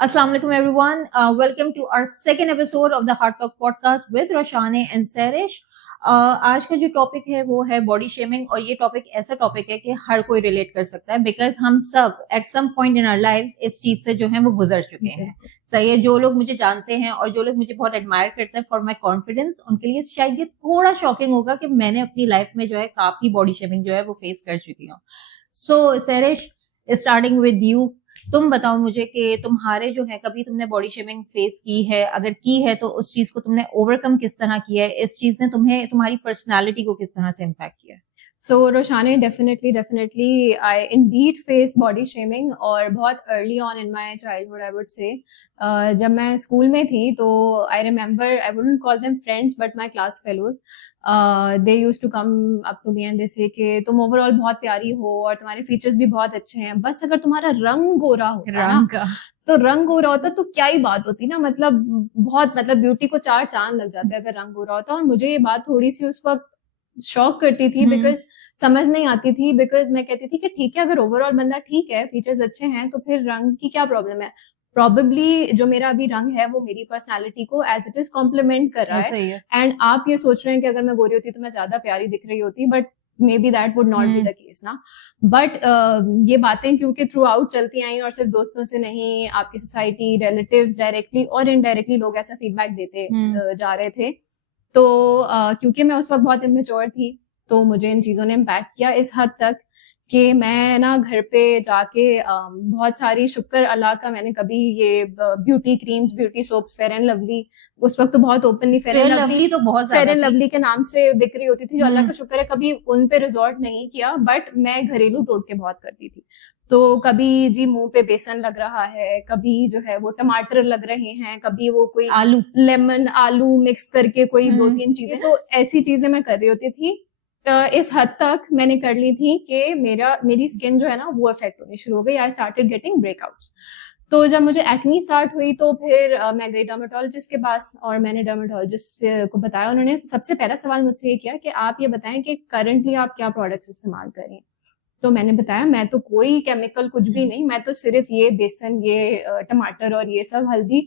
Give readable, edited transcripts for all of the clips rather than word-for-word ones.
Assalamu alaikum everyone. Welcome to our second episode of the Heart Talk podcast with Roshane and Serish. आज का जो topic है वो है बॉडी शेमिंग और ये टॉपिक ऐसा टॉपिक है कि हर कोई रिलेट कर सकता है बिकॉज हम सब at some point in our lives इस चीज से जो है वो गुजर चुके हैं। सही है, जो लोग मुझे जानते हैं और जो लोग मुझे बहुत एडमायर करते हैं फॉर माई कॉन्फिडेंस, उनके लिए शायद ये थोड़ा शॉकिंग होगा कि मैंने अपनी लाइफ में जो है काफी बॉडी शेमिंग जो है वो फेस कर चुकी हूँ। सो सेरिश, स्टार्टिंग विद यू, तुम बताओ मुझे कि तुम्हारे जो है कभी तुमने बॉडी शेमिंग फेस की है, अगर की है तो उस चीज को तुमने ओवरकम किस तरह किया है, इस चीज ने तुम्हें तुम्हारी पर्सनालिटी को किस तरह से इम्पैक्ट किया है? So Roshane, definitely I indeed faced body shaming और बहुत early on in my childhood I would say. जब मैं स्कूल में थी तो I remember, I wouldn't call them friends but my class fellows, they used to come up to me and they say कि तुम overall बहुत प्यारी हो और तुम्हारे फीचर्स भी बहुत अच्छे हैं, बस अगर तुम्हारा रंग गोरा होता ना तो रंग गोरा होता तो क्या ही बात होती ना, मतलब ब्यूटी को 4 चांद लग जाते अगर रंग गोरा होता। और मुझे ये बात थोड़ी सी उस वक्त शॉक करती थी बिकॉज समझ नहीं आती थी, बिकॉज मैं कहती थी कि ठीक है अगर ओवरऑल बंदा ठीक है, फीचर्स अच्छे हैं तो फिर रंग की क्या प्रॉब्लम है। प्रॉबेबली जो मेरा अभी रंग है वो मेरी पर्सनालिटी को एज इट इज कॉम्प्लीमेंट कर रहा है। एंड आप ये सोच रहे हैं कि अगर मैं गोरी होती तो मैं ज्यादा प्यारी दिख रही होती, but may be that would not be the case ना। बट ये बातें क्योंकि थ्रू आउट चलती आई और सिर्फ दोस्तों से नहीं, आपकी सोसाइटी, रिलेटिव्स, डायरेक्टली और इनडायरेक्टली लोग ऐसा फीडबैक देते जा रहे थे। तो क्योंकि मैं उस वक्त बहुत इमेच्योर थी तो मुझे इन चीजों ने इम्पैक्ट किया इस हद तक कि मैं ना घर पे जाके बहुत सारी, शुक्र अल्लाह का, मैंने कभी ये beauty creams, beauty soaps, fair and lovely, उस वक्त तो बहुत ओपनली फेयर एंड लवली के नाम से बिक रही होती थी, जो अल्लाह का शुक्र है कभी उन पे रिजॉर्ट नहीं किया, बट मैं घरेलू टोटके बहुत करती थी। तो कभी जी मुंह पे बेसन लग रहा है, कभी जो है वो टमाटर लग रहे हैं, कभी वो कोई आलू, लेमन आलू मिक्स करके कोई 2-3 चीजें, तो ऐसी चीजें मैं कर रही होती थी। इस हद तक मैंने कर ली थी कि मेरी स्किन जो है ना वो इफेक्ट होनी शुरू हो गई। I started getting breakouts. तो जब मुझे एक्नी स्टार्ट हुई तो फिर मैं गई डर्मेटोलॉजिस्ट के पास और मैंने डर्मेटोलॉजिस्ट को बताया। उन्होंने सबसे पहला सवाल मुझसे ये किया कि आप ये बताएं कि करंटली आप क्या प्रोडक्ट्स इस्तेमाल कर रही हैं। तो मैंने बताया मैं तो कोई केमिकल कुछ भी नहीं, मैं तो सिर्फ ये बेसन, ये टमाटर और ये सब हल्दी।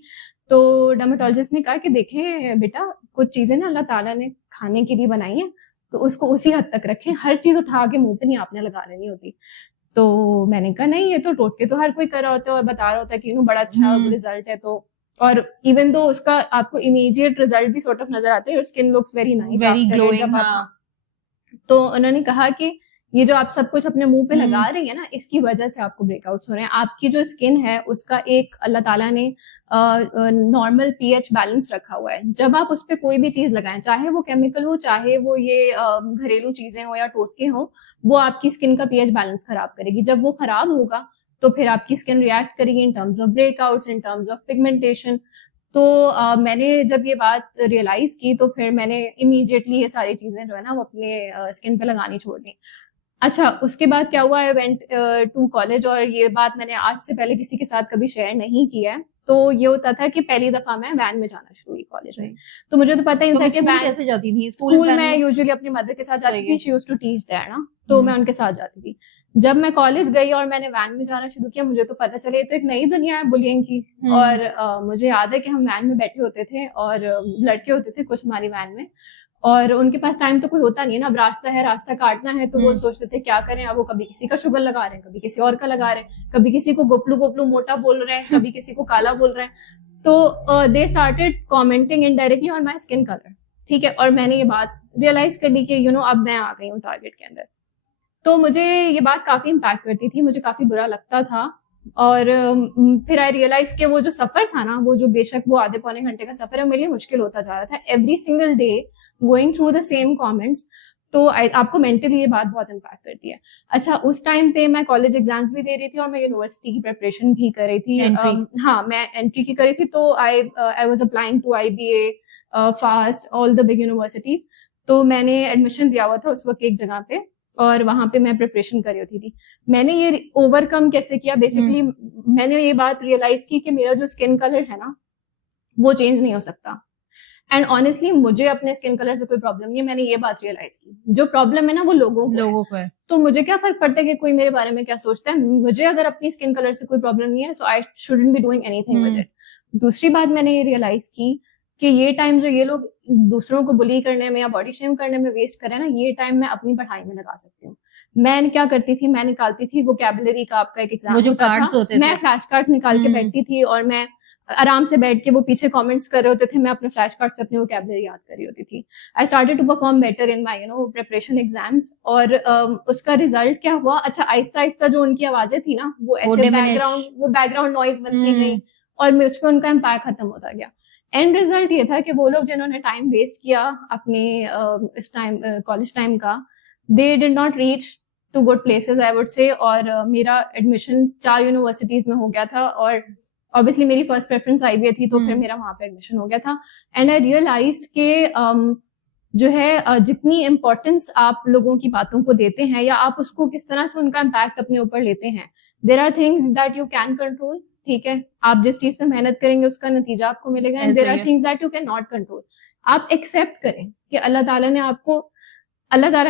तो डर्मेटोलॉजिस्ट ने कहा कि देखें बेटा, कुछ चीजें ना अल्लाह ताला ने खाने के लिए बनाई है तो उसको उसी हद तक रखें, हर चीज उठा के मुंह पे नहीं आपने लगा लेनी होती। तो मैंने कहा नहीं, ये तो टोटके तो हर कोई कर रहा होता है और बता रहा होता है कि बड़ा अच्छा रिजल्ट है। तो और इवन दो उसका आपको इमीडिएट रिजल्ट भी सॉर्ट ऑफ नजर आता है, your skin looks very nice, very glowing. तो उन्होंने कहा कि ये जो आप सब कुछ अपने मुंह पे लगा रही है ना, इसकी वजह से आपको ब्रेकआउट्स हो रहे हैं। आपकी जो स्किन है उसका एक अल्लाह ताला ने नॉर्मल पीएच बैलेंस रखा हुआ है। जब आप उस पर कोई भी चीज लगाएं, चाहे वो केमिकल हो, चाहे वो ये घरेलू चीजें हो या टोटके हो, वो आपकी स्किन का पीएच बैलेंस खराब करेगी। जब वो खराब होगा तो फिर आपकी स्किन रिएक्ट करेगी in terms of breakouts, in terms of pigmentation. तो मैंने जब ये बात रियलाइज की तो फिर मैंने इमीडिएटली ये सारी चीजें जो है ना वो अपने स्किन पे लगानी छोड़ दी। अच्छा, उसके बाद क्या हुआ, आई वेंट टू कॉलेज, और ये बात मैंने आज से पहले किसी के साथ कभी शेयर नहीं किया है। तो ये होता था कि पहली दफा मैं वैन में जाना शुरू हुई कॉलेज में, तो मुझे तो पता ही नहीं था कि वैन कैसे जाती थी। स्कूल में यूजुअली अपनी मदर के साथ जाती थी, she used to teach there ना, तो मैं उनके साथ जाती थी। जब मैं कॉलेज गई और मैंने वैन में जाना शुरू किया, मुझे तो पता चले तो एक नई दुनिया है बुलियिंग की। और मुझे याद है कि हम वैन में बैठे होते थे और लड़के होते थे कुछ हमारी वैन में, और उनके पास टाइम तो कोई होता नहीं है ना, अब रास्ता है, रास्ता काटना है, तो वो सोचते थे क्या करें। अब वो कभी किसी का शुगर लगा रहे हैं, कभी किसी और का लगा रहे हैं, कभी किसी को गोपलू गोपलू मोटा बोल रहे हैं, कभी किसी को काला बोल रहे हैं। तो they started commenting indirectly on my skin colour. ठीक है, और मैंने ये बात रियलाइज कर ली कि अब मैं आ गई हूँ टारगेट के अंदर। तो मुझे ये बात काफी इम्पैक्ट करती थी, मुझे काफी बुरा लगता था। और फिर आई रियलाइज कि वो जो सफर था ना, वो जो बेशक वो आधे पौने घंटे का सफर है, मेरे लिए मुश्किल होता जा रहा था every single day going through the same comments. तो आपको मेंटली ये बात बहुत इम्पैक्ट करती है। अच्छा, उस टाइम पे मैं कॉलेज एग्जाम्स भी दे रही थी और मैं यूनिवर्सिटी की प्रिपरेशन भी कर रही थी। हाँ, मैं एंट्री की कर रही थी, तो I was applying to IBA, FAST, all the big universities. तो मैंने एडमिशन दिया हुआ था उस वक्त एक जगह पे, और वहां पे मैं प्रिपरेशन कर रही होती थी। मैंने ये ओवरकम कैसे किया, बेसिकली मैंने ये बात रियलाइज की कि मेरा जो स्किन कलर है ना वो चेंज नहीं हो सकता। एंड ऑनेस्टली मुझे अपने स्किन कलर से कोई प्रॉब्लम नहीं है, मैंने ये बात रियलाइज की, जो प्रॉब्लम है ना वो लोगों को है। तो मुझे क्या फर्क पड़ता है कि कोई मेरे बारे में क्या सोचता है, मुझे अगर अपनी स्किन कलर से कोई प्रॉब्लम नहीं है, so I shouldn't be doing anything with it. दूसरी बात मैंने ये रियलाइज की कि ये टाइम जो ये लोग दूसरों को बुली करने में या बॉडी शेम करने में वेस्ट करें ना, ये टाइम मैं अपनी पढ़ाई में लगा सकती हूँ। मैं क्या करती थी, मैं निकालती थी वोकैबुलरी का आपका एक एग्जाम होता था, मैं फ्लैश कार्ड्स निकाल के बैठती थी और मैं आराम से बैठ के, वो पीछे कमेंट्स कर रहे होते थे, मैं अपने फ्लैश कार्ड पे अपनी वोकैबुलरी याद कर रही होती थी। I started to perform better in my preparation exams. और उसका रिजल्ट क्या हुआ, अच्छा आहिस्ता आहिस्ता जो उनकी आवाजें थी ना वो ऐसे बैकग्राउंड नॉइज बनती गई और मुझ पे उनका इम्पैक्ट खत्म होता गया। एंड रिजल्ट ये था कि वो लोग जिन्होंने टाइम वेस्ट किया अपने इस टाइम कॉलेज टाइम का, they did not reach to good places I would say. और मेरा एडमिशन 4 यूनिवर्सिटीज में हो गया था और ऑब्वियसली मेरी फर्स्ट प्रेफरेंस IBA थी, तो फिर मेरा वहां पे एडमिशन हो गया था। एंड आई रियलाइज्ड के जो है जितनी इम्पोर्टेंस आप लोगों की बातों को देते हैं या आप उसको किस तरह से उनका इम्पैक्ट अपने ऊपर लेते हैं, there are things that you can control. ठीक है, आप जिस चीज पे मेहनत करेंगे उसका नतीजा आपको मिलेगा। And there are things that you can not control. आप एक्सेप्ट करें कि अल्लाह ताला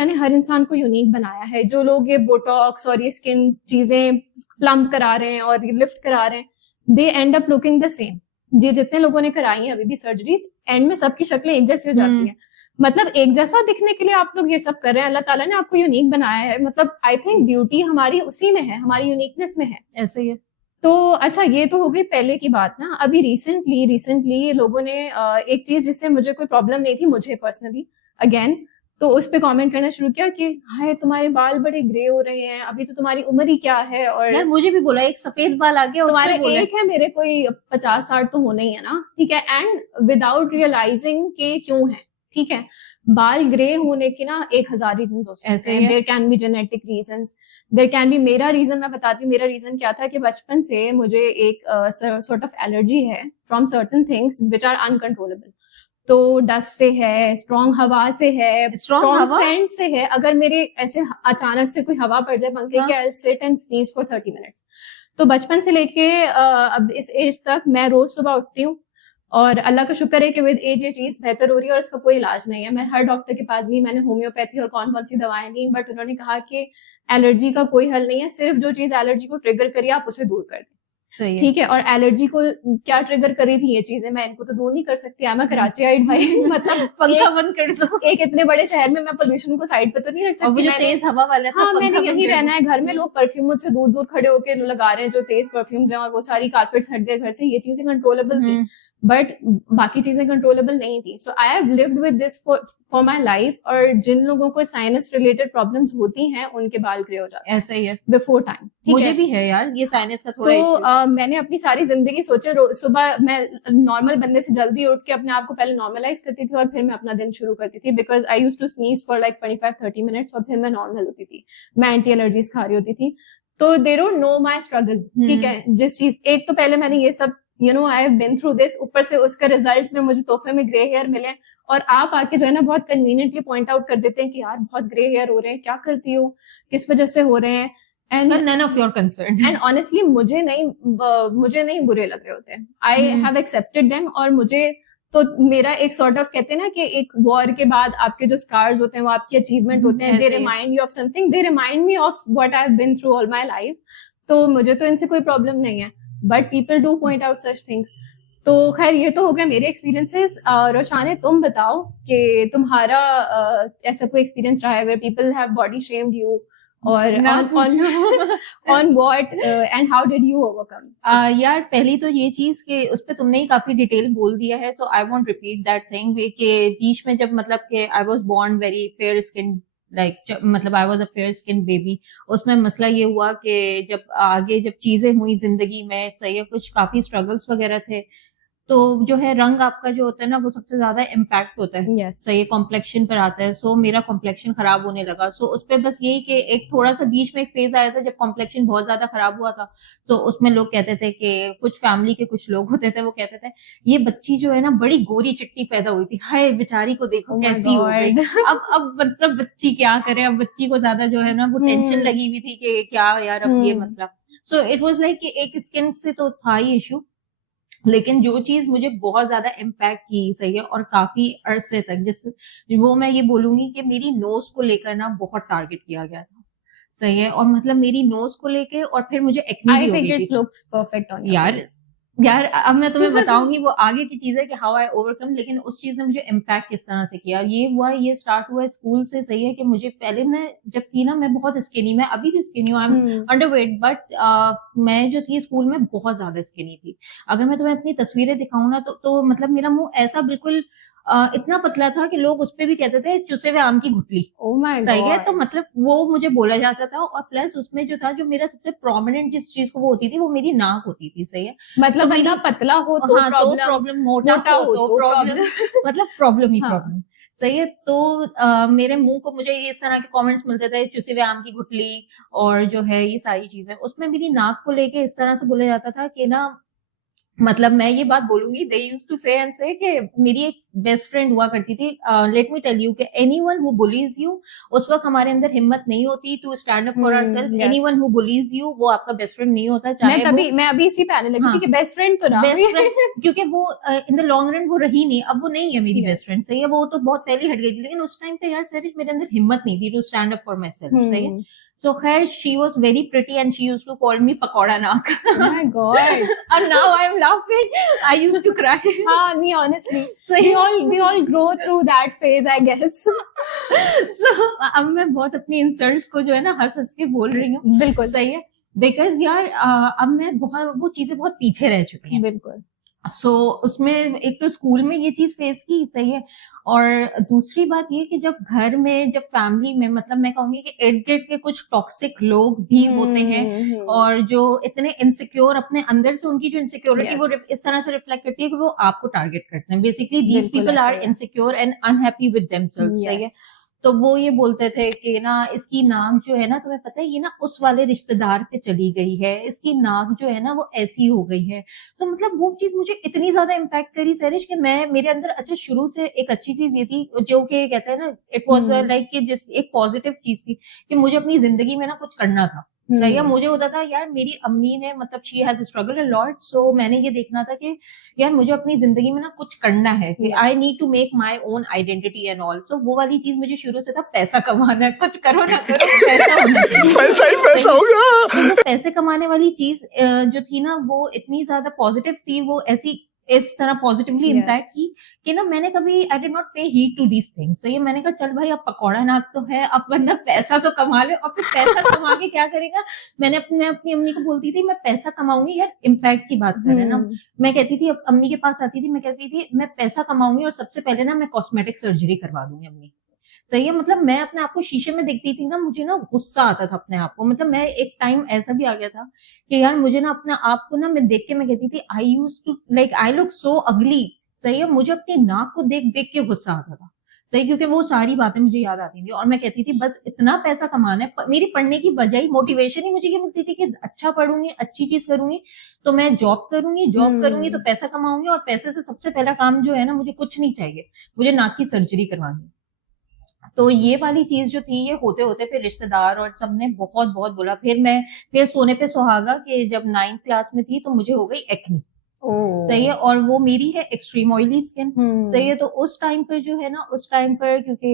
ने हर इंसान को यूनिक बनाया है। जो लोग ये बोटॉक्स और ये स्किन चीजें प्लम्प करा रहे हैं और लिफ्ट करा रहे हैं, they end up looking the same. ये जितने लोगों ने कराई है अभी भी सर्जरीज, एंड में सबकी शक्लें एक जैसी हो जाती हैं। मतलब एक जैसा दिखने के लिए आप लोग ये सब कर रहे हैं। अल्लाह ताला ने आपको यूनिक बनाया है। मतलब आई थिंक ब्यूटी हमारी उसी में है, हमारी यूनिकनेस में है। ऐसे ही है। तो अच्छा, ये तो हो गई पहले की बात ना। अभी रिसेंटली लोगों ने एक चीज जिससे मुझे कोई प्रॉब्लम नहीं थी, मुझे पर्सनली अगेन, तो उस पे कमेंट करना शुरू किया कि हाय तुम्हारे बाल बड़े ग्रे हो रहे हैं, अभी तो तुम्हारी उम्र ही क्या है। और यार मुझे भी बोला, एक सफेद बाल आ गया, तुम्हारे एक है, मेरे कोई 50-60 तो होने ही है ना। ठीक है, एंड विदाउट रियलाइजिंग के क्यों है। ठीक है, बाल ग्रे होने के ना 1000 रीजन हो सकते हैं। There can be genetic reasons, there can be, मेरा रीजन मैं बताती हूँ। मेरा रीजन क्या था कि बचपन से मुझे एक सॉर्ट ऑफ एलर्जी है from certain things which are uncontrollable. तो डस्ट से है, स्ट्रॉन्ग हवा से है, स्ट्रॉन्ग सेंट से है। अगर मेरे ऐसे अचानक से कोई हवा पड़ जाए पंखे की, I sit and sneeze for 30 minutes. तो बचपन से लेके अब इस एज तक मैं रोज सुबह उठती हूँ और अल्लाह का शुक्र है कि विद एज ये चीज बेहतर हो रही है और इसका कोई इलाज नहीं है। मैं हर डॉक्टर के पास गई, मैंने होम्योपैथी और कौन कौन सी दवाएं ली, बट उन्होंने कहा कि एलर्जी का कोई हल नहीं है, सिर्फ जो चीज एलर्जी को ट्रिगर करिए आप उसे दूर कर दें। ठीक है, और एलर्जी को क्या ट्रिगर करी थी ये चीजें, मैं इनको तो दूर नहीं कर सकती। मैं कराची आइड भाई मतलब पंखा बंद कर दो। एक इतने बड़े शहर में मैं पोल्यूशन को साइड पे तो नहीं रख सकती। तेज हवा वाला हाँ, मैंने यहीं रहना है। घर में लोग परफ्यूम मुझसे दूर दूर खड़े होके लगा रहे हैं, जो तेज परफ्यूम्स हैं, और वो सारी कारपेट्स हट गए घर से। ये चीजें कंट्रोलेबल थी, बट बाकी चीजें कंट्रोलेबल नहीं थी। So I have lived with this for my life. और जिन लोगों को साइनस रिलेटेड प्रॉब्लम्स होती हैं उनके बाल ग्रे हो जाते हैं। ऐसा ही है बिफोर टाइम। मुझे भी है यार ये साइनस का थोड़ा तो मैंने अपनी सारी जिंदगी सोचे, सुबह मैं नॉर्मल बंदे से जल्दी उठ के अपने आप को पहले नॉर्मलाइज करती थी और फिर मैं अपना दिन शुरू करती थी, because I used to sneeze for like 25-30 minutes और फिर मैं नॉर्मल होती थी। मैं एंटी एलर्जीज खा रही होती थी। तो they don't know my struggle. ठीक है, जिस चीज एक तो पहले मैंने ये सब I have been through this, ऊपर से उसका रिजल्ट में मुझे तोहफे में ग्रे हेयर मिले। और आप आके जो है ना बहुत कन्वीनियंटली पॉइंट आउट कर देते हैं कि यार बहुत ग्रे हेयर हो रहे हैं, क्या करती हो, किस वजह से हो रहे हैं। And none of your concern. And honestly मुझे नहीं बुरे लग रहे होते। I have accepted them. और मुझे तो मेरा एक सॉर्ट ऑफ कहते हैं ना कि एक वॉर के बाद आपके जो स्कार्स होते हैं वो आपकी अचीवमेंट होते हैं। They remind you of something, they remind me of what I have been through all my life. तो मुझे तो इनसे कोई प्रॉब्लम नहीं है, but people do point out such things. तो खैर ये तो हो गया मेरे एक्सपीरियंसेस। रोशाने तुम बताओ कि तुम्हारा ऐसा कोई एक्सपीरियंस रहा है where people have body shamed you, और on what and how did you overcome? यार पहली तो ये चीज कि उस पे तुमने ही काफी डिटेल बोल दिया है, तो I won't repeat that thing कि बीच में जब मतलब कि I was born very fair skin, मतलब I was a fair skin baby. उसमें मसला ये हुआ कि जब आगे जब चीजें हुई जिंदगी में, सही है, कुछ काफी स्ट्रगल्स वगैरह थे, तो जो है रंग आपका जो होता है ना वो सबसे ज्यादा इम्पैक्ट होता है। yes. सही, कॉम्प्लेक्शन पर आता है। सो मेरा कॉम्प्लेक्शन खराब होने लगा। सो उस पर बस यही कि एक थोड़ा सा बीच में एक फेज आया था जब कॉम्प्लेक्शन बहुत ज्यादा खराब हुआ था। तो उसमें लोग कहते थे कि कुछ फैमिली के कुछ लोग होते थे, वो कहते थे ये बच्ची जो है ना बड़ी गोरी चिट्टी पैदा हुई थी, हाय बेचारी को देखो कैसी हो गई। अब मतलब बच्ची क्या करे, अब बच्ची को ज्यादा जो है ना वो टेंशन लगी हुई थी कि क्या यार अब ये मसला। सो इट वॉज लाइक एक स्किन से तो था ही इशू, लेकिन जो चीज मुझे बहुत ज्यादा इम्पैक्ट की, सही है, और काफी अरसे तक, जिस वो मैं ये बोलूंगी कि मेरी नोज को लेकर ना बहुत टारगेट किया गया था, सही है, और मतलब मेरी नोज को लेके, और फिर मुझे एक्नी I भी हो think गई it थी। looks perfect on your यार, face. यार अब मैं तुम्हें बताऊंगी वो आगे की चीज है कि हाउ आई ओवरकम, लेकिन उस चीज ने मुझे इम्पैक्ट किस तरह से किया, ये स्टार्ट हुआ स्कूल से, सही है, कि मुझे पहले मैं जब थी ना, मैं बहुत स्किनी, मैं अभी भी स्किनी हूँ, I M hmm underweight, but मैं जो थी स्कूल में बहुत ज्यादा स्किनी थी। अगर मैं तुम्हें अपनी तस्वीरें दिखाऊं ना, तो मतलब मेरा मुंह ऐसा बिल्कुल इतना पतला था कि लोग उस पे भी कहते थे चुसे हुए आम की गुठली, Oh my सही है। तो God. मतलब वो मुझे बोला जाता था, और प्लस उसमें जो था, जो मेरा सबसे प्रोमिनेंट जिस चीज को वो होती थी, वो मेरी नाक होती थी, सही है। तो मतलब मेरी, बंदा पतला हो तो हाँ, तो प्रॉब्लम, प्रॉब्लम, मोटा मोटा हो हो तो तो प्रॉब्लम, प्रॉब्लम. मतलब प्रॉब्लम ही हाँ. प्रॉब्लम, सही है। तो मेरे मुंह को मुझे इस तरह के कमेंट्स मिलते थे, चुसे हुए आम की गुठली, और जो है ये सारी चीजें, उसमें मेरी नाक को लेके इस तरह से बोला जाता था कि ना, मतलब मैं ये बात बोलूंगी, they use to say and say, कि मेरी एक बेस्ट फ्रेंड हुआ करती थी, लेट मी टेल यू कि एनीवन हु बुलीज यू, उस वक्त हमारे अंदर हिम्मत नहीं होती to stand up for ourselves, yes. Anyone who bullies you वो आपका बेस्ट फ्रेंड नहीं होता, चाहे वो, मैं अभी इसी पे आने लगी थी हाँ, कि बेस्ट फ्रेंड तो ना हुई. बेस्ट फ्रेंड, क्योंकि वो इन द लॉन्ग रन वो रही नहीं, अब वो नहीं है मेरी बेस्ट फ्रेंड, यस. सही है, वो तो बहुत पहले हट गई थी, लेकिन उस टाइम पे यार सर मेरे अंदर हिम्मत नहीं थी to stand up for myself, सही है। हम्म. सो खैर, she was very pretty and she use to call me pakora नाक, Oh my God. and now I am laughing, I used to cry. हाँ, नहीं, honestly, सही we all grow through that phase, I guess. सो अब मैं बहुत अपनी insults को जो है ना हंस हंस के बोल रही हूँ, बिल्कुल. सही है, बिकॉज यार अब मैं बहुत, वो चीजें बहुत पीछे रह चुकी हैं। बिल्कुल. सो उसमें एक तो स्कूल में ये चीज फेस की, सही है, और दूसरी बात ये कि जब घर में, जब फैमिली में, मतलब मैं कहूंगी कि इर्द गिर्द के कुछ टॉक्सिक लोग भी होते हैं, और जो इतने इनसिक्योर अपने अंदर से, उनकी जो इनसिक्योरिटी वो Yes. इस तरह से रिफ्लेक्ट करती है कि वो आपको टारगेट करते हैं, बेसिकली दीज बिल्कुल पीपल ऐसा आर ही है. Insecure and unhappy with themselves, सही है। Yes. तो वो ये बोलते थे कि ना, इसकी नाक जो है ना, तुम्हें पता है, ये ना उस वाले रिश्तेदार पे चली गई है, इसकी नाक जो है ना वो ऐसी हो गई है। तो मतलब वो चीज मुझे इतनी ज्यादा इम्पैक्ट करी सैरिश, कि मैं, मेरे अंदर, अच्छा, शुरू से एक अच्छी चीज ये थी, जो कि कहते हैं ना, इट वाज लाइक कि जिस एक पॉजिटिव चीज थी कि मुझे अपनी जिंदगी में ना कुछ करना था, सही है। मुझे होता था यार, मेरी अम्मी ने, मतलब she has struggled a lot, so मैंने ये देखना था कि यार मुझे अपनी जिंदगी में ना कुछ करना है, कि I need to make my own identity and all. So वो वाली चीज मुझे शुरू से था, पैसा कमाना है, कुछ करो ना करो, पैसा होना चाहिए, पैसा ही पैसा होगा। तो वो पैसे कमाने वाली चीज जो थी ना, वो इतनी ज्यादा पॉजिटिव थी, वो ऐसी इस तरह पॉजिटिवली इम्पैक्ट की कि ना, मैंने कभी, आई डिड नॉट पे हीड टू दीज थिंग्स। सही है, मैंने कहा चल भाई, अब पकौड़ा नाक तो है, अब वरना पैसा तो कमा ले, और फिर पैसा कमा के क्या करेगा। मैं अपनी अम्मी को बोलती थी, मैं पैसा कमाऊंगी, यार इम्पैक्ट की बात कर रहे हैं ना, मैं कहती थी, अब अम्मी के पास आती थी, मैं कहती थी मैं पैसा कमाऊंगी, और सबसे पहले ना मैं कॉस्मेटिक सर्जरी करवा दूंगी अम्मी, सही है। मतलब मैं अपने आप को शीशे में देखती थी ना, मुझे ना गुस्सा आता था अपने आप को, मतलब मैं, एक टाइम ऐसा भी आ गया था कि यार मुझे ना अपने आप को ना, मैं देख के मैं कहती थी, I use to like, I look so ugly, सही है, मुझे अपनी नाक को देख देख के गुस्सा आता था, सही, क्योंकि वो सारी बातें मुझे याद आती थी, और मैं कहती थी बस इतना पैसा कमाना है। मेरी पढ़ने की वजह ही, मोटिवेशन ही मुझे ये मिलती थी कि अच्छा पढ़ूंगी, अच्छी चीज करूंगी, तो मैं जॉब करूंगी तो पैसा कमाऊंगी, और पैसे से सबसे पहला काम जो है ना, मुझे कुछ नहीं चाहिए, मुझे नाक की सर्जरी करवानी। तो ये वाली चीज जो थी, ये होते होते फिर रिश्तेदार और सबने बहुत बहुत बोला, फिर सोने पे सुहागा कि जब 9th क्लास में थी तो मुझे हो गई एक्नी, सही है, और वो मेरी है एक्सट्रीम ऑयली स्किन, सही है। तो उस टाइम पर जो है ना, उस टाइम पर, क्योंकि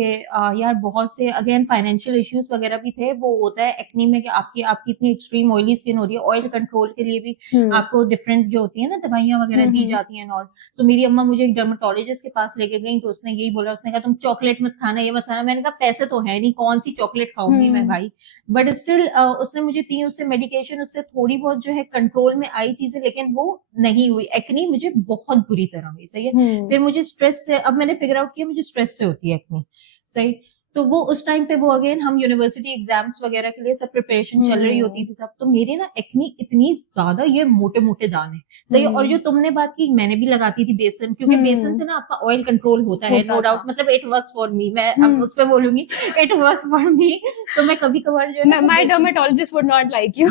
यार बहुत से अगेन फाइनेंशियल इश्यूज वगैरह भी थे, वो होता है एक्नी में कि आपकी इतनी एक्सट्रीम ऑयली स्किन हो रही है, ऑयल कंट्रोल के लिए भी आपको डिफरेंट जो होती है ना दवाइयां वगैरह दी जाती हैं और। तो मेरी अम्मा मुझे एक डर्माटोलॉजिस्ट के पास लेके गई, तो उसने यही बोला, उसने कहा तुम चॉकलेट मत खाना, ये मत खाना। मैंने कहा पैसे तो है नहीं, कौन सी चॉकलेट खाऊंगी मैं भाई, बट स्टिल उसने मुझे दी, उससे मेडिकेशन, उससे थोड़ी बहुत जो है कंट्रोल में आई चीजें, लेकिन वो नहीं हुई, एक्नी मुझे बहुत बुरी तरह हुई, सही है। फिर मुझे स्ट्रेस से, अब मैंने फिगर आउट किया मुझे स्ट्रेस से होती है एक्नी, सही। तो वो उस टाइम पे, वो अगेन हम यूनिवर्सिटी एग्जाम्स वगैरह के लिए सब प्रिपरेशन चल रही होती थी सब, तो मेरे ना एक्नी इतनी ज्यादा, ये मोटे मोटे दाने, सही है। और जो तुमने बात की, मैंने भी लगाती थी बेसन, क्योंकि बेसन से ना आपका ऑयल कंट्रोल होता है, नो डाउट, मतलब इट वर्क्स फॉर मी, मैं अब उस पर बोलूंगी, इट वर्क फॉर मी। तो मैं कभी कभार जो है, my dermatologist would not like you,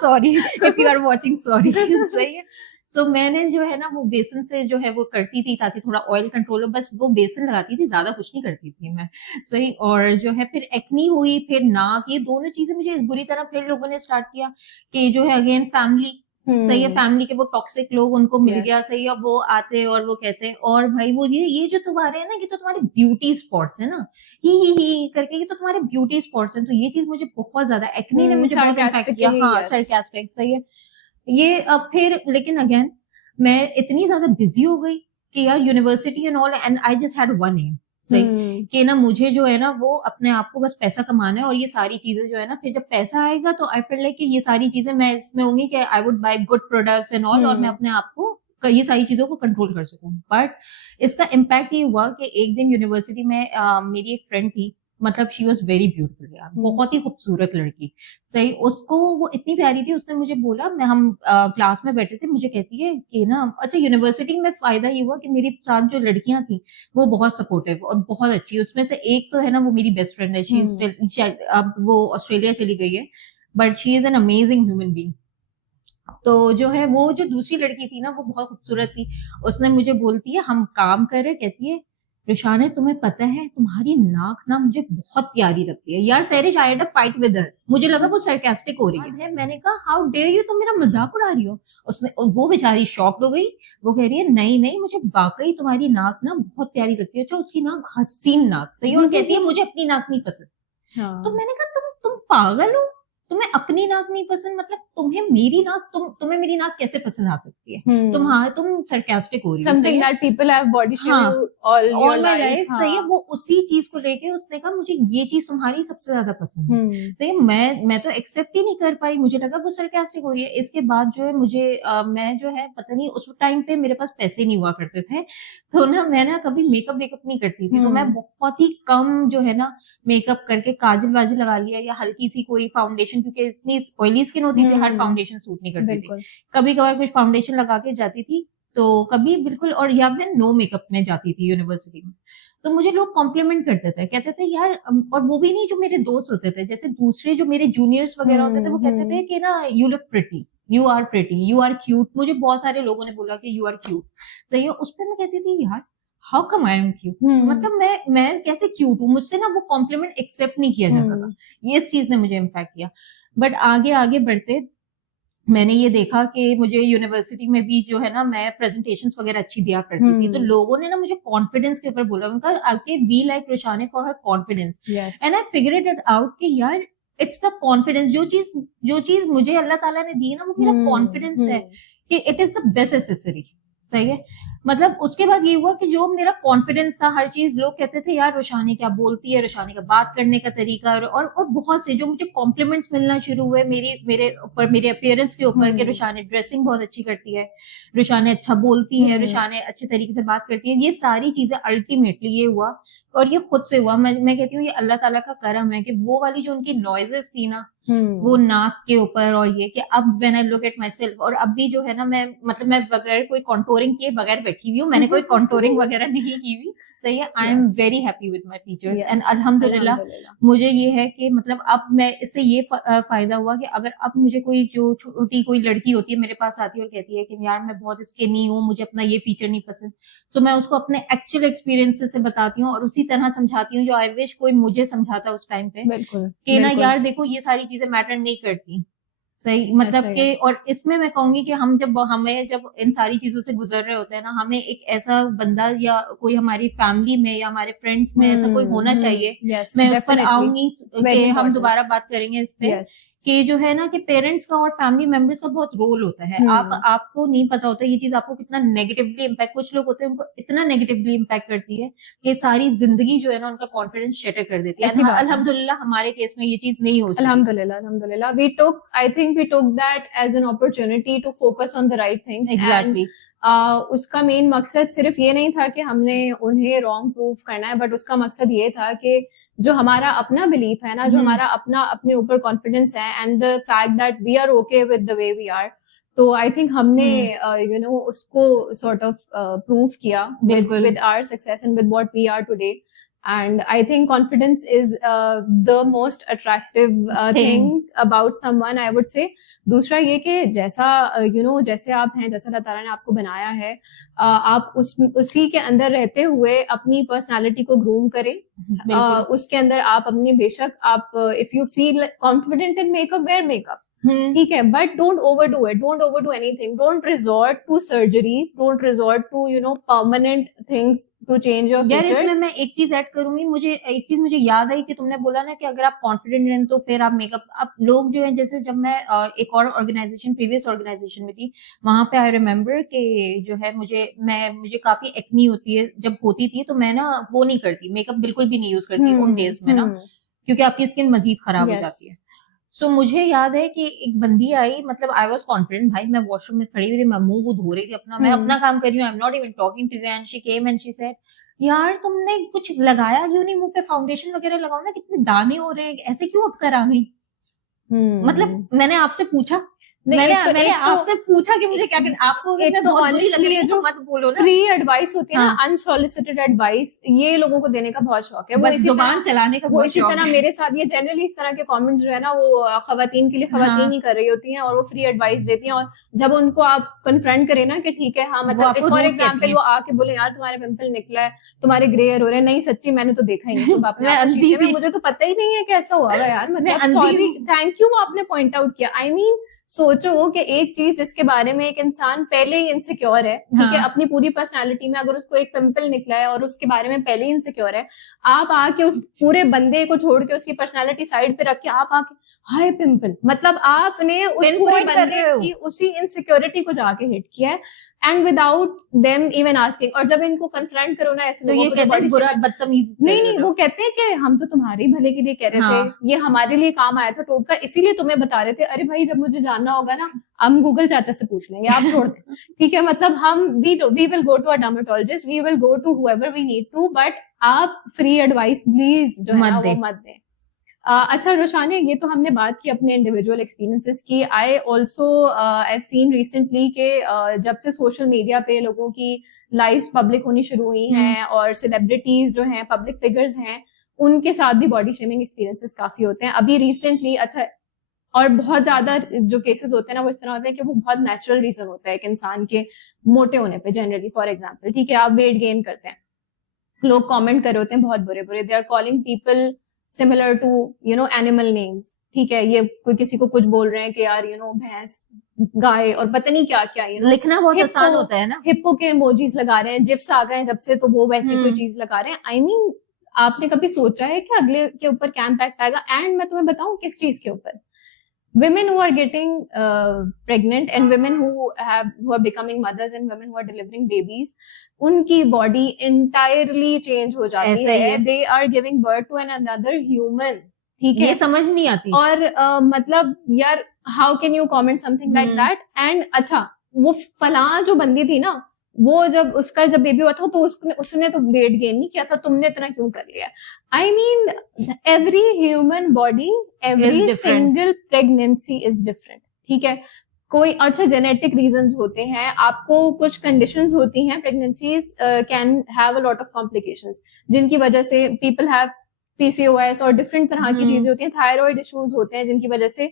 sorry if you are watching, sorry, सही है। सो मैंने जो है ना, वो बेसन से जो है वो करती थी ताकि थोड़ा ऑयल कंट्रोल हो, बस वो बेसन लगाती थी, ज्यादा कुछ नहीं करती थी मैं, सही। और जो है फिर एक्नी हुई, फिर नाक, ये दोनों चीजें मुझे बुरी तरह, फिर लोगों ने स्टार्ट किया कि जो है अगेन फैमिली, सही है, फैमिली के वो टॉक्सिक लोग उनको मिल गया, Yes. सही है, वो आते हैं और वो कहते हैं और भाई वो ये जो तुम्हारे है ना, ये तो तुम्हारे ब्यूटी स्पॉट्स है ना, ही करके, ये तो तुम्हारे ब्यूटी स्पॉट्स हैं। तो ये चीज मुझे बहुत ज्यादा, एक्ने ने मुझे बहुत इम्पैक्ट किया। Sarcastically, हाँ, yes. सरकास्टिक, सही है ये। अब फिर लेकिन अगेन मैं इतनी ज्यादा बिजी हो गई कि यार university and all, and I just had one um, सही कि ना मुझे जो है ना वो अपने आप को बस पैसा कमाना है, और ये सारी चीजें जो है ना, फिर जब पैसा आएगा तो आई फील लाइक कि ये सारी चीजें मैं इसमें होंगी कि I would buy good products and all, और मैं अपने आप को ये सारी चीजों को कंट्रोल कर सकूं। बट इसका इम्पैक्ट ये हुआ कि एक दिन यूनिवर्सिटी में मेरी एक फ्रेंड थी, मतलब शी वॉज वेरी ब्यूटीफुल यार, बहुत ही खूबसूरत लड़की, सही, उसको वो इतनी प्यारी थी। उसने मुझे बोला, मैं हम क्लास में बैठे थे, मुझे कहती है कि ना, अच्छा यूनिवर्सिटी में फायदा ये हुआ कि मेरे साथ जो लड़कियां थी वो बहुत सपोर्टिव और बहुत अच्छी, उसमें से एक तो है ना वो मेरी बेस्ट फ्रेंड है, शी अब वो ऑस्ट्रेलिया चली गई है, but she is an amazing human being. तो जो है वो जो दूसरी लड़की थी ना वो बहुत खूबसूरत थी, उसने मुझे बोलती है, हम काम कर रहे, कहती है रिशाने तुम्हें पता है तुम्हारी नाक ना मुझे बहुत प्यारी लगती है। यार सैरिश, I had a fight with her, मुझे लगा वो सरकास्टिक हो रही है। मैंने कहा हाउ डेयर यू, तुम मेरा मजाक उड़ा रही हो। उसने, वो बेचारी शॉक्ड हो गई, वो कह रही है नहीं नहीं, मुझे वाकई तुम्हारी नाक ना बहुत प्यारी लगती है। अच्छा, उसकी नाक हसीन नाक, सही, और कहती है मुझे अपनी नाक नहीं पसंद। तो मैंने कहा तुम पागल हो, तुम्हें अपनी नाक नहीं पसंद, मतलब तुम्हें मेरी नाक, तुम्हें मेरी नाक कैसे पसंद आ सकती है? तुम सरकास्टिक हो रही हो, something that people have body shamed you all your all my life. Life, सही है। वो उसी चीज को लेके उसने कहा मुझे ये चीज तुम्हारी सबसे ज्यादा पसंद है। तो ये मैं तो एक्सेप्ट ही नहीं कर पाई, मुझे लगा वो सरकास्टिक हो रही है। इसके बाद जो है मुझे मैं जो है पता नहीं, उस टाइम पे मेरे पास पैसे नहीं हुआ करते थे, तो ना मैं ना कभी मेकअप नहीं करती थी, तो मैं बहुत ही कम जो है ना मेकअप करके काजल वाजल लगा लिया, या हल्की सी कोई फाउंडेशन, क्योंकि इतनी ऑयली स्किन होती थी, हर फाउंडेशन सूट नहीं करती थी। कभी कभार कुछ फाउंडेशन लगा के जाती थी, तो कभी बिल्कुल, और या मैं नो मेकअप में जाती थी यूनिवर्सिटी में। तो मुझे लोग कॉम्प्लीमेंट करते थे, कहते थे यार, और वो भी नहीं जो मेरे दोस्त होते थे, जैसे दूसरे जो मेरे जूनियर्स वगैरह होते थे, वो कहते थे कि ना you look pretty, you are pretty, you are cute. मुझे बहुत सारे लोगों ने बोला कि यू आर क्यूट, सही है। उस पर मैं कहती थी यार how come I am cute, मतलब मैं कैसे क्यूट हूँ, मुझसे ना वो कॉम्प्लीमेंट एक्सेप्ट नहीं किया जाता था। ये इस चीज ने मुझे इम्पैक्ट किया। बट आगे आगे बढ़ते मैंने ये देखा कि मुझे यूनिवर्सिटी में भी जो है ना, मैं प्रेजेंटेशंस वगैरह अच्छी दिया करती थी, तो लोगों ने ना मुझे कॉन्फिडेंस के ऊपर बोला, उनका आके वी लाइक रिशाने for her confidence, and I figured it out कि यार इट्स द कॉन्फिडेंस, जो चीज मुझे अल्लाह ताला ने दी है ना, वो मेरा कॉन्फिडेंस है कि it is the best accessory, सही है। मतलब उसके बाद ये हुआ कि जो मेरा कॉन्फिडेंस था, हर चीज, लोग कहते थे यार रोशानी क्या बोलती है, रोशानी का बात करने का तरीका, और बहुत से जो मुझे कॉम्प्लीमेंट्स मिलना शुरू हुए मेरे ऊपर, मेरे अपीयरेंस के ऊपर, कि रोशानी ड्रेसिंग बहुत अच्छी करती है, रोशानी अच्छा बोलती है, रोशानी अच्छे तरीके से बात करती है। ये सारी चीजें अल्टीमेटली ये हुआ, और ये खुद से हुआ। मैं कहती हूँ ये अल्लाह ताला का करम है कि वो वाली जो उनकी नॉइजेस थी ना, वो नाक के ऊपर, और ये कि अब when I look at my self, और अब भी जो है ना, मैं बगैर कोई कॉन्टोरिंग किए बगैर बैठी हुई हूँ, मैंने कोई कॉन्टोरिंग वगैरह नहीं की हुई, सही है। I am very happy with my features, and अल्हम्दुलिल्लाह मुझे ये है कि मतलब अब मैं इससे ये फायदा हुआ कि अगर अब मुझे कोई जो छोटी कोई लड़की होती है मेरे पास आती है और कहती है कि यार मैं बहुत स्किनी हूँ, मुझे अपना ये फीचर नहीं पसंद, तो मैं उसको अपने एक्चुअल एक्सपीरियंस से बताती हूँ, और उसी तरह समझाती हूँ जो आई विश कोई मुझे समझाता उस टाइम पे, कि ना यार देखो ये सारी चीजें मैटर नहीं करती, सही, मतलब कि, और इसमें मैं कहूंगी कि हमें जब इन सारी चीजों से गुजर रहे होते हैं ना, हमें एक ऐसा बंदा या कोई हमारी फैमिली में या हमारे फ्रेंड्स में ऐसा कोई होना चाहिए। मैं उस पर आऊंगी कि हम दोबारा बात करेंगे इस पे, कि जो है ना कि पेरेंट्स का और फैमिली मेंबर्स का बहुत रोल होता है। आपको नहीं पता होता ये चीज आपको कितना नेगेटिवली इम्पैक्ट, कुछ लोग होते हैं उनको इतना नेगेटिवली इम्पैक्ट करती है कि सारी जिंदगी जो है ना उनका कॉन्फिडेंस शटर कर देती है। अल्हम्दुलिल्लाह हमारे केस में ये चीज नहीं हो सकती। अल्हम्दुलिल्लाह we took that as an opportunity to focus on the right things. Exactly. उसका मेन मकसद सिर्फ ये नहीं था कि हमने उन्हें रॉन्ग प्रूफ करना है, बट उसका मकसद ये था कि जो हमारा अपना बिलीफ है ना, जो हमारा अपने ऊपर कॉन्फिडेंस है, and the fact that we are okay with the way we are, तो आई थिंक हमने उसको सॉर्ट ऑफ प्रूव किया with our success and with what we are today. And I think confidence is the most attractive thing about someone, I would say. दूसरा ये कि जैसा जैसे आप हैं, जैसा अल्लाह ताला ने आपको बनाया है, आप उसी के अंदर रहते हुए अपनी पर्सनालिटी को ग्रूम करें। उसके अंदर आप अपनी, बेशक आप if you feel confident in makeup, wear makeup, ठीक है, but don't overdo it, don't overdo anything, don't resort to surgeries, don't resort to permanent things to change your यार इसमें फीचर्स। मैं एक चीज ऐड करूंगी, मुझे एक चीज मुझे याद आई कि तुमने बोला ना कि अगर आप कॉन्फिडेंट हैं तो फिर आप मेकअप, अब लोग जो है, जैसे जब मैं एक और ऑर्गेनाइजेशन, प्रीवियस ऑर्गेनाइजेशन में थी, वहां पे आई रिमेम्बर कि जो है मुझे काफी एक्नी होती है, जब होती थी तो मैं ना वो नहीं करती, मेकअप बिल्कुल भी नहीं यूज करती उन डेज में ना, क्योंकि आपकी स्किन मजीद खराब हो जाती है। यस। सो मुझे याद है कि एक बंदी आई, मतलब आई वॉज कॉन्फिडेंट, भाई मैं वॉशरूम में खड़ी हुई थी, मैं मुंह वो धो रही थी अपना, मैं अपना काम कर रही हूँ, I am not even talking to you, and she came and she said, यार तुमने कुछ लगाया क्यों नहीं मुंह पे, फाउंडेशन वगैरह लगाओ ना, कितने दाने हो रहे हैं, ऐसे क्यों उठकर आ गई। मतलब मैंने आपसे पूछा, मैंने आपसे पूछा कि मुझे क्या करना, आपको अगर मैं बहुत बुरी लग रही हूँ तो मत बोलो ना। फ्री एडवाइस होती है ना, हाँ। अनसॉलिसिटेड एडवाइस, ये लोगों को देने का बहुत शौक है। वो बस इसी जुबान तरह चलाने का वो बहुत इसी शौक तरह है। मेरे साथ, ये जनरली इस तरह के कमेंट्स जो है ना, वो खवातीन के लिए खवातीन हाँ। ही कर रही होती हैं, और वो फ्री एडवाइस देती हैं, और जब उनको आप कन्फ्रंट करें ना कि ठीक है, हाँ वो मतलब आपको फॉर रूड एग्जाम्पल कहती वो हैं। आके बोले, यार तुम्हारे पिंपल निकला है, तुम्हारे ग्रे हेयर हो रहे हैं, नहीं सच्ची मैंने तो देखा ही नहीं सुबह अपने मैं आप को अंधी शीशे में, थी। मुझे तो पता ही नहीं है कैसा हुआ है यार, मैं मतलब अंधी सॉरी, हूँ। थैंक यू आपने पॉइंट आउट किया। आई मीन सोचो कि एक चीज जिसके बारे में एक इंसान पहले ही इनसिक्योर है, ठीक है, हाँ। अपनी पूरी पर्सनालिटी में अगर उसको एक पिंपल निकला है और उसके बारे में पहले ही इनसिक्योर है, आप आके उस पूरे बंदे को छोड़ के, उसकी पर्सनालिटी साइड पे रख के आप आके हाय पिंपल, मतलब आपने उस Pinpoint पूरे कर बंदे रहे हो। की उसी इनसिक्योरिटी को जाके हिट किया है, and without them even asking. और जब इनको कन्फ्रंट करो ना ऐसे तो लोगों ये को, कहते हैं बुरा, बदतमीज कर नहीं रहे नहीं, हो। वो कहते हैं कि हम तो तुम्हारे ही भले के लिए कह रहे हाँ। थे, ये हमारे लिए काम आया था टोटका, इसीलिए तुम्हें बता रहे थे। अरे भाई, जब मुझे जानना होगा ना, हम गूगल चाचा से पूछ लेंगे, आप छोड़ दें। ठीक है, मतलब हम we will go to a dermatologist, we will go to whoever we need to, but आप फ्री एडवाइस प्लीज जो है मत ना दें। वो मत दें। अच्छा रोशानी, ये तो हमने बात की अपने इंडिविजुअल एक्सपीरियंसेस की। I also I seen recently के जब से सोशल मीडिया पे लोगों की लाइव्स पब्लिक होनी शुरू हुई हैं, और सेलिब्रिटीज जो हैं, पब्लिक फिगर्स हैं, उनके साथ भी बॉडी शेमिंग एक्सपीरियंसेस काफी होते हैं अभी रिसेंटली। अच्छा, और बहुत ज्यादा जो केसेस होते हैं ना, वो इस तरह होते हैं कि वो बहुत नेचुरल रीजन होता है एक इंसान के मोटे होने पे। जनरली फॉर एग्जांपल, ठीक है, आप वेट गेन करते हैं, लोग कमेंट कर रहे होते हैं बहुत बुरे बुरे, they are calling people similar to animal names, ठीक है, ये कोई किसी को कुछ बोल रहे हैं कि यार भैंस, गाय, और पता नहीं क्या क्या, लिखना बहुत आसान होता है ना। हिप्पो के इमोजीज लगा रहे हैं, जिफ्स आ गए हैं जब से, तो वो वैसी कोई चीज लगा रहे हैं। आई मीन आपने कभी सोचा है कि अगले के ऊपर क्या इम्पैक्ट आएगा? एंड मैं तुम्हें बताऊं किस चीज के ऊपर, women who are getting pregnant and women who are becoming mothers and women who are delivering babies, उनकी बॉडी entirely चेंज हो जाती ऐसा ही है, है। they are giving birth to another human, ठीक ये है, समझ नहीं आती। और मतलब यार how can you comment something like that? and अच्छा, वो फलां जो बंदी थी ना, वो जब उसका जब बेबी हुआ था तो उसने तो वेट गेन नहीं किया था, तुमने इतना क्यों कर लिया? I mean every human body, every single pregnancy is different, ठीक है। कोई अच्छा जेनेटिक रीजंस होते हैं, आपको कुछ कंडीशंस होती हैं, pregnancies can have a lot of complications, जिनकी वजह से पीपल हैव पीसीओएस और डिफरेंट तरह की चीजें होती हैं, थायराइड इश्यूज होते हैं, जिनकी वजह से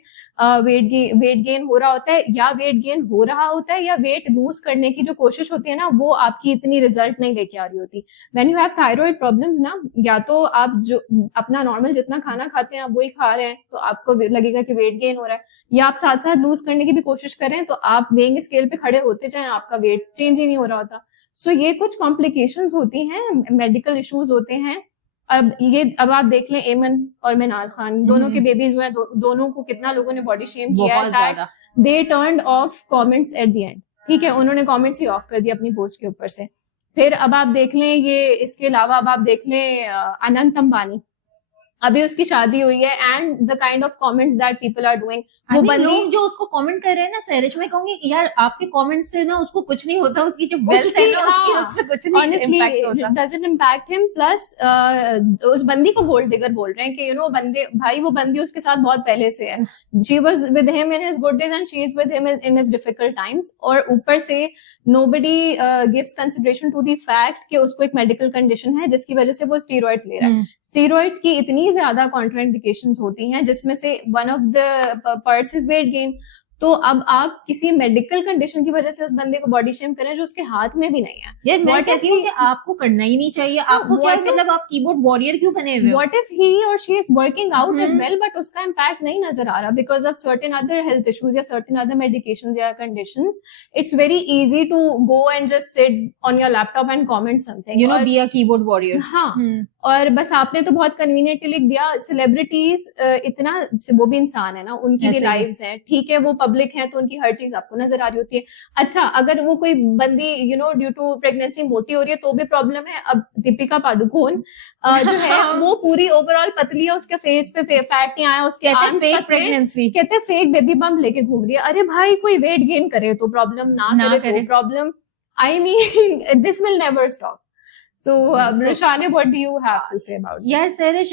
वेट गेन हो रहा होता है, या वेट गेन हो रहा होता है, या वेट लूज करने की जो कोशिश होती है ना, वो आपकी इतनी रिजल्ट नहीं लेके आ रही होती। When you have thyroid problems ना, या तो आप जो अपना नॉर्मल जितना खाना खाते हैं आप वही खा रहे हैं तो आपको लगेगा कि वेट गेन हो रहा है, या आप साथ साथ लूज करने की भी कोशिश करें तो आप वेइंग स्केल पे खड़े होते जाएं, आपका वेट चेंज ही नहीं हो रहा होता। सो ये कुछ कॉम्प्लिकेशंस होती हैं, मेडिकल इश्यूज होते हैं। अब आप देख लें एमन और मिनाल खान, दोनों के बेबीज हुए, दोनों को कितना लोगों ने बॉडी शेम किया है, that they turned of comments at the end, ठीक है, उन्होंने कमेंट्स ही ऑफ कर दिया अपनी पोस्ट के ऊपर से। फिर अब आप देख लें ये, इसके अलावा अब आप देख लें अनंत अंबानी, अभी उसकी शादी हुई है, and the kind of comments that people are doing, वो बंदी लोग जो उसको कमेंट कर रहे हैं ना सहरिश, मैं कहूंगी कि यार आपके कमेंट से ना उसको कुछ नहीं होता, उसकी जो वेल्थ है ना उसकी, उस पे कुछ नहीं इम्पैक्ट होता, डजंट इम्पैक्ट हिम। प्लस उस बंदी को गोल्ड डिगर बोल रहे हैं कि बंदे, भाई वो बंदी उसके साथ बहुत पहले से है, she was with him in his good days and she is with him in his difficult times, और ऊपर से nobody gives consideration to the fact कि उसको एक मेडिकल कंडीशन है जिसकी वजह से वो स्टीरॉइड्स ले रहा है। स्टीरॉइड्स की इतनी ज्यादा कॉन्ट्राइंडिकेशंस होती हैं, जिसमें से one of the parts is weight gain. तो अब आप किसी मेडिकल कंडीशन की वजह से उस बंदे को बॉडी शेम करें जो उसके हाथ में भी नहीं है। यार मैं What कहती if हूँ he- कि आपको करना ही नहीं चाहिए। आपको क्या है, what if- मतलब आप कीबोर्ड वॉरियर क्यों बने हुए हो? What if he or she is working out as hmm. well, but उसका impact नहीं नजर आ रहा because of certain other health issues या certain other medications या conditions. It's very easy to go and just sit on your laptop and comment something. You know, और be a keyboard warrior. हाँ, और बस आपने तो बहुत कन्वीनियंटली लिख दिया। सेलिब्रिटीज इतना, वो भी इंसान है ना, उनकी भी ऐसे ही। लाइव्स हैं, ठीक है, वो पब्लिक है तो उनकी हर चीज आपको नजर आ रही होती है। अच्छा, अगर वो कोई बंदी ड्यू टू प्रेगनेंसी मोटी हो रही है तो भी प्रॉब्लम है। अब दीपिका पादुकोण जो है वो पूरी ओवरऑल पतली है, उसके फेस पे फैट नहीं आया, उसके कहते हैं आर्म्स फेक पतले, प्रेगनेंसी। कहते हैं फेक बेबी बम्प लेके घूम रही है। अरे भाई, कोई वेट गेन करे तो प्रॉब्लम, ना करे तो problem. I mean this will never stop. So, Roshane, what do you have to say about this? यार सैरिश,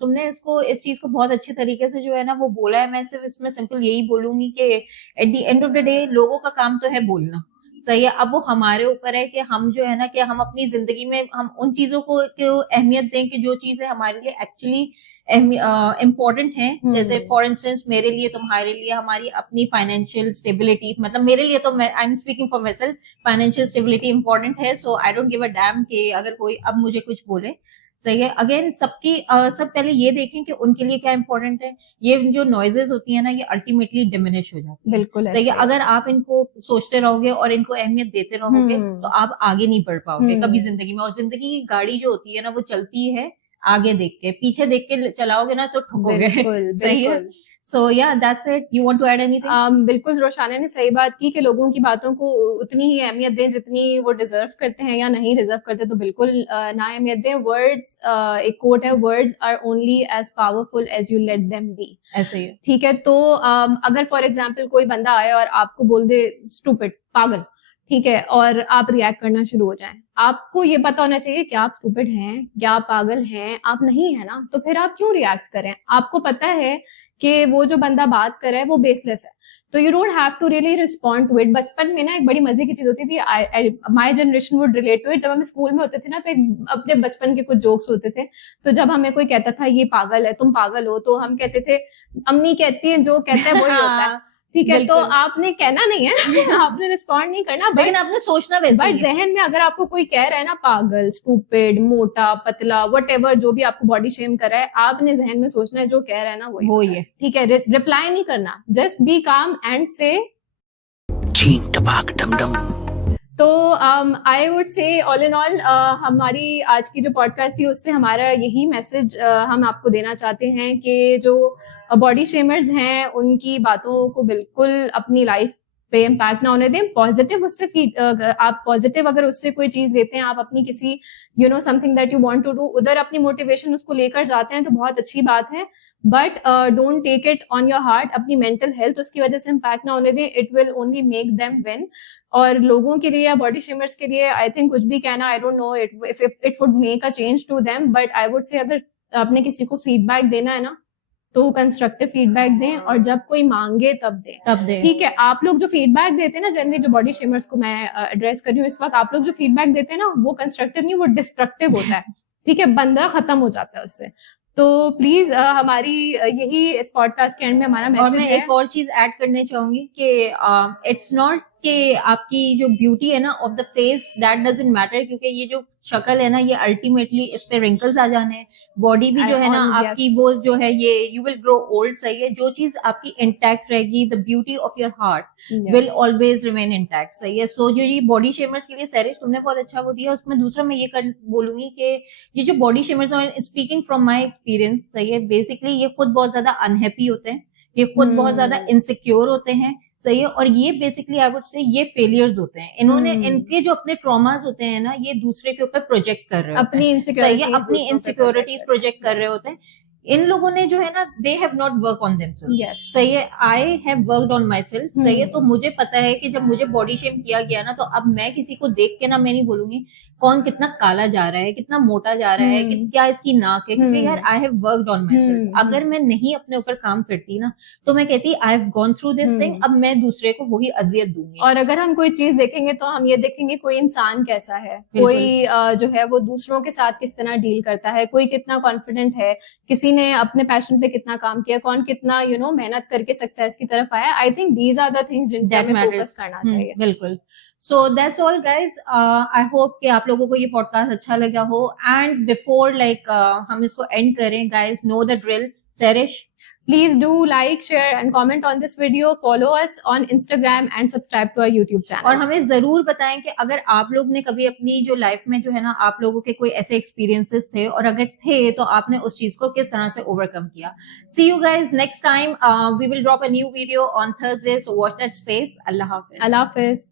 तुमने इस चीज को बहुत अच्छे तरीके से जो है ना वो बोला है। मैं सिर्फ इसमें सिंपल यही बोलूंगी कि at the end of the day लोगों का काम तो है बोलना, सही है। अब वो हमारे ऊपर है कि हम जो है ना कि हम अपनी जिंदगी में हम उन चीजों को अहमियत दें कि जो चीजें हमारे लिए एक्चुअली इम्पोर्टेंट है। जैसे फॉर इंस्टेंस मेरे लिए, तुम्हारे लिए हमारी अपनी फाइनेंशियल स्टेबिलिटी, मतलब मेरे लिए तो मैं I am speaking for myself, financial stability important है। So I don't give a damn कि अगर कोई अब मुझे कुछ बोले, सही है। अगेन सब पहले ये देखें कि उनके लिए क्या इंपॉर्टेंट है। ये जो नॉइजेस होती है ना, ये अल्टीमेटली डिमिनिश हो जाती है। बिल्कुल सही है। अगर आप इनको सोचते रहोगे और इनको अहमियत देते रहोगे तो आप आगे नहीं बढ़ पाओगे कभी जिंदगी में। और जिंदगी की गाड़ी जो होती है ना वो चलती है आगे देख के, पीछे देख के चलाओगे ना तो ठुकोगे। सही है। So yeah, that's it. You want to add anything? बिल्कुल, रोशाना ने सही बात की कि लोगों की बातों को उतनी ही अहमियत दें जितनी वो डिजर्व करते हैं, या नहीं डिजर्व करते तो बिल्कुल ना अहमियत दें। वर्ड्स, एक कोट है, words are only as powerful as you let them be. ऐसे ही है। ठीक है, तो अगर फॉर एग्जाम्पल कोई बंदा आए और आपको बोल दे स्टूपिड, पागल, ठीक है, और आप रिएक्ट करना शुरू हो जाएं, आपको ये पता होना चाहिए कि आप स्टूपिड हैं या आप पागल हैं। आप नहीं है ना, तो फिर आप क्यों रिएक्ट करें? आपको पता है कि वो जो बंदा बात कर रहा है वो बेसलेस है, तो you don't have to really respond to it. बचपन में ना एक बड़ी मजे की चीज होती थी, my generation would relate to it. जब हम स्कूल में होते थे ना तो एक अपने बचपन के कुछ जोक्स होते थे। तो जब हमें कोई कहता था ये पागल है, तुम पागल हो, तो हम कहते थे अम्मी कहती है जो कहता है वही होता है। ठीक है, तो आपने कहना नहीं है आपने रिस्पॉन्ड नहीं करना, लेकिन आपने सोचना वैसे। बट जहन में अगर आपको कोई कह रहा है ना पागल, स्टूपिड, मोटा, पतला, व्हाटएवर, जो भी आपको बॉडी शेम कर रहा है, आपने जहन में सोचना है जो कह रहा है ना वही है। ठीक है, रिप्लाई नहीं करना, जस्ट बी काम एंड से चीन टपाक डम डम। तो आई वुड से ऑल इन ऑल हमारी आज की जो पॉडकास्ट थी उससे हमारा यही मैसेज हम आपको देना चाहते हैं कि जो बॉडी शेमर्स हैं उनकी बातों को बिल्कुल अपनी लाइफ पे इम्पैक्ट ना होने दें। पॉजिटिव उससे आप पॉजिटिव अगर उससे कोई चीज लेते हैं, आप अपनी किसी something that you want to do, उधर अपनी मोटिवेशन उसको लेकर जाते हैं तो बहुत अच्छी बात है। But don't take it on your heart. अपनी मेंटल हेल्थ उसकी वजह से इम्पैक्ट ना होने दें। It will only make them win. और लोगों के लिए या बॉडी शेमर्स के लिए आई थिंक कुछ भी कहना, I don't know if it would make a change to them, but I would say अगर आपने किसी को फीडबैक देना है ना तो कंस्ट्रक्टिव फीडबैक दें, और जब कोई मांगे तब दें। ठीक है, आप लोग जो फीडबैक देते हैं ना, जनरली जो बॉडी शेमर्स को मैं एड्रेस कर रही हूँ इस वक्त, आप लोग जो फीडबैक देते हैं ना वो कंस्ट्रक्टिव नहीं, वो डिस्ट्रक्टिव होता है। ठीक है, बंदा खत्म हो जाता है उससे। तो प्लीज हमारी यही इस पॉडकास्ट के एंड में हमारा मैसेज है। और मैं एक और चीज ऐड करने चाहूंगी कि इट्स नॉट कि आपकी जो ब्यूटी है ना of the face that doesn't matter, क्योंकि ये जो शक्ल है ना ये अल्टीमेटली इस पे रिंकल्स आ जाने हैं। बॉडी भी जो है ना आपकी वो जो है ये यू विल ग्रो ओल्ड। सही है। जो चीज आपकी इंटैक्ट रहेगी, the beauty of your heart will always remain intact. सही है। सो जो ये बॉडी शेमर्स के लिए सैरिश तुमने बहुत अच्छा वो दिया। उसमें दूसरा मैं ये बोलूंगी कि ये जो body shamers, speaking from my experience, सही है, बेसिकली ये खुद बहुत ज्यादा अनहैप्पी होते हैं, ये खुद बहुत ज्यादा इनसिक्योर होते हैं। सही है। और ये बेसिकली आई वुड से ये फेलियर्स होते हैं। इन्होंने इनके जो अपने ट्रॉमास होते हैं ना ये दूसरे के ऊपर प्रोजेक्ट कर रहे होते हैं। अपनी इनसिक्योरिटीज प्रोजेक्ट कर रहे होते हैं। इन लोगों ने जो है ना they have not work on themselves. सही है। I have worked on my self. सही है। तो मुझे पता है कि जब मुझे बॉडी शेम किया गया ना तो अब मैं किसी को देख के ना मैं नहीं बोलूंगी कौन कितना काला जा रहा है, कितना मोटा जा रहा है, क्या इसकी नाक है, क्योंकि यार I have worked on my self. अगर मैं नहीं अपने ऊपर काम करती ना तो मैं कहती I have gone through this thing, अब मैं दूसरे को वही अजियत दूंगी। और अगर हम कोई चीज देखेंगे तो हम ये देखेंगे कोई इंसान कैसा है, कोई जो है वो दूसरों के साथ किस तरह डील करता है, कोई कितना कॉन्फिडेंट है, किसी किसी ने अपने पैशन पे कितना काम किया, कौन कितना मेहनत करके सक्सेस की तरफ आया. I think these are the things जिन पे That हमें matters. फोकस करना चाहिए. बिल्कुल. So that's all guys. I hope कि आप लोगों को ये पॉडकास्ट अच्छा लगा हो. And before हम इसको end करें, guys know the drill. Serish, Please do like, share and comment on this video. Follow us on Instagram and subscribe to our YouTube channel. और हमें जरूर बताएं कि अगर आप लोग ने कभी अपनी जो लाइफ में जो है ना, आप लोगों के कोई ऐसे एक्सपीरियंसेस थे, और अगर थे तो आपने उस चीज को किस तरह से ओवरकम किया. See you guys next time. We will drop a new video on Thursday, so watch that space. Allah Hafiz. Allah Hafiz.